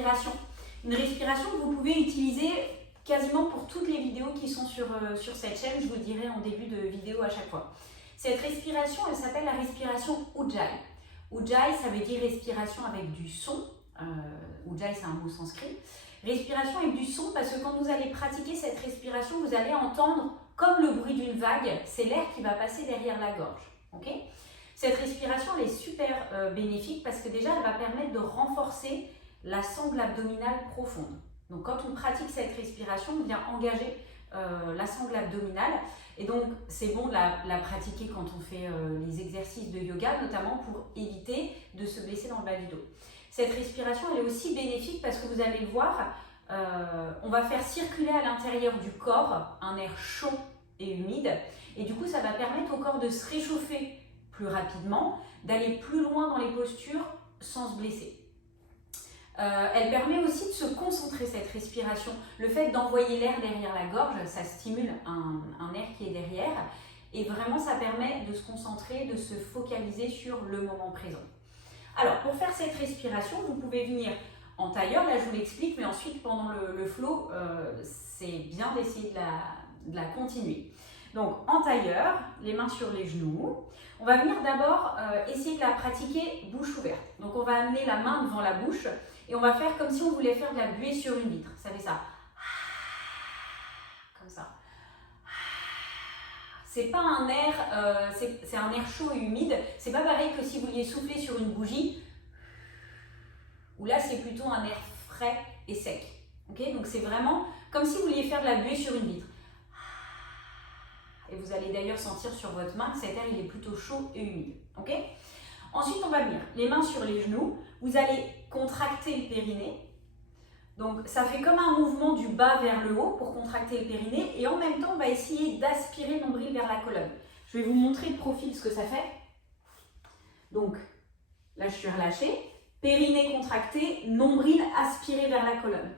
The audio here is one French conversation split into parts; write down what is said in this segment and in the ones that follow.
respiration. Une respiration que vous pouvez utiliser quasiment pour toutes les vidéos qui sont sur cette chaîne, je vous le dirai en début de vidéo à chaque fois. Cette respiration, elle s'appelle la respiration Ujjayi. Ujjayi, ça veut dire respiration avec du son. Ujjayi, c'est un mot sanskrit. Respiration avec du son, parce que quand vous allez pratiquer cette respiration, vous allez entendre comme le bruit d'une vague, c'est l'air qui va passer derrière la gorge. Okay, cette respiration, elle est super bénéfique parce que déjà, elle va permettre de renforcer la sangle abdominale profonde. Donc, quand on pratique cette respiration, on vient engager la sangle abdominale. Et donc, c'est bon de la pratiquer quand on fait les exercices de yoga, notamment pour éviter de se blesser dans le bas du dos. Cette respiration, elle est aussi bénéfique parce que vous allez le voir, on va faire circuler à l'intérieur du corps un air chaud et humide. Et du coup, ça va permettre au corps de se réchauffer plus rapidement, d'aller plus loin dans les postures sans se blesser. Elle permet aussi de se concentrer, cette respiration. Le fait d'envoyer l'air derrière la gorge, ça stimule un air qui est derrière. Et vraiment, ça permet de se concentrer, de se focaliser sur le moment présent. Alors, pour faire cette respiration, vous pouvez venir en tailleur, là je vous l'explique, mais ensuite pendant le flow, c'est bien d'essayer de la continuer. Donc en tailleur, les mains sur les genoux. On va venir d'abord essayer de la pratiquer bouche ouverte. Donc on va amener la main devant la bouche et on va faire comme si on voulait faire de la buée sur une vitre. Ça fait ça. Comme ça. C'est pas un air, c'est un air chaud et humide. C'est pas pareil que si vous vouliez souffler sur une bougie, où là c'est plutôt un air frais et sec. Okay, donc c'est vraiment comme si vous vouliez faire de la buée sur une vitre. Et vous allez d'ailleurs sentir sur votre main que cet air il est plutôt chaud et humide. Okay, ensuite on va venir les mains sur les genoux. Vous allez contracter le périnée. Donc ça fait comme un mouvement du bas vers le haut pour contracter le périnée et en même temps on va essayer d'aspirer le nombril vers la colonne. Je vais vous montrer de profil ce que ça fait. Donc là je suis relâchée, périnée contracté, nombril aspiré vers la colonne.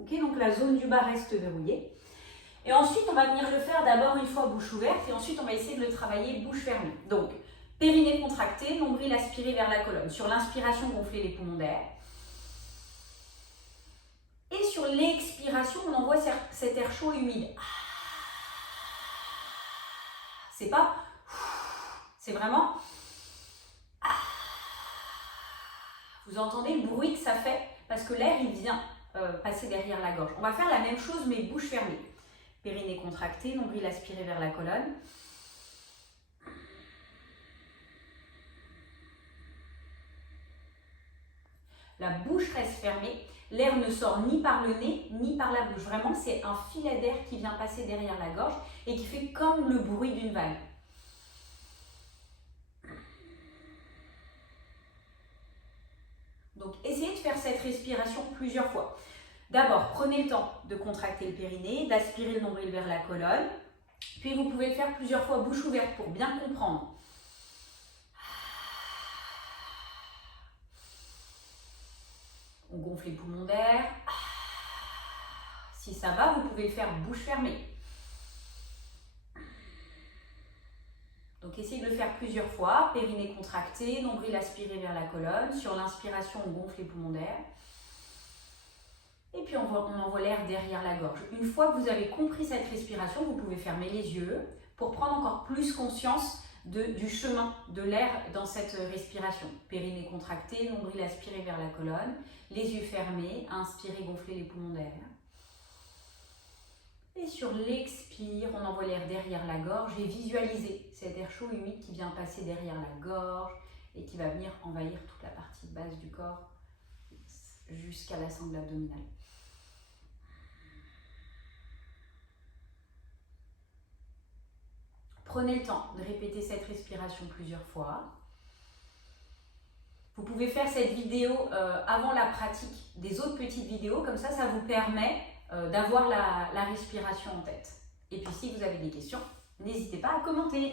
Okay, donc la zone du bas reste verrouillée. Et ensuite on va venir le faire d'abord une fois bouche ouverte et ensuite on va essayer de le travailler bouche fermée. Donc périnée contracté, nombril aspiré vers la colonne. Sur l'inspiration, gonfler les poumons d'air. Et sur l'expiration, on envoie cet air chaud et humide. C'est pas, c'est vraiment. Vous entendez le bruit que ça fait parce que l'air il vient passer derrière la gorge. On va faire la même chose mais bouche fermée. Périnée contracté, nombril aspiré vers la colonne. La bouche reste fermée. L'air ne sort ni par le nez, ni par la bouche. Vraiment, c'est un filet d'air qui vient passer derrière la gorge et qui fait comme le bruit d'une vague. Donc, essayez de faire cette respiration plusieurs fois. D'abord, prenez le temps de contracter le périnée, d'aspirer le nombril vers la colonne. Puis, vous pouvez le faire plusieurs fois bouche ouverte pour bien comprendre. On gonfle les poumons d'air. Si ça va, vous pouvez le faire bouche fermée. Donc essayez de le faire plusieurs fois. Périnée contracté, nombril aspiré vers la colonne. Sur l'inspiration, on gonfle les poumons d'air. Et puis on envoie l'air derrière la gorge. Une fois que vous avez compris cette respiration, vous pouvez fermer les yeux pour prendre encore plus conscience du chemin de l'air dans cette respiration. Périnée contracté, nombril aspiré vers la colonne, les yeux fermés, inspirez, gonflez les poumons d'air. Et sur l'expire, on envoie l'air derrière la gorge et visualisez cet air chaud humide qui vient passer derrière la gorge et qui va venir envahir toute la partie basse du corps jusqu'à la sangle abdominale. Prenez le temps de répéter cette respiration plusieurs fois. Vous pouvez faire cette vidéo avant la pratique des autres petites vidéos, comme ça, ça vous permet d'avoir la respiration en tête. Et puis si vous avez des questions, n'hésitez pas à commenter.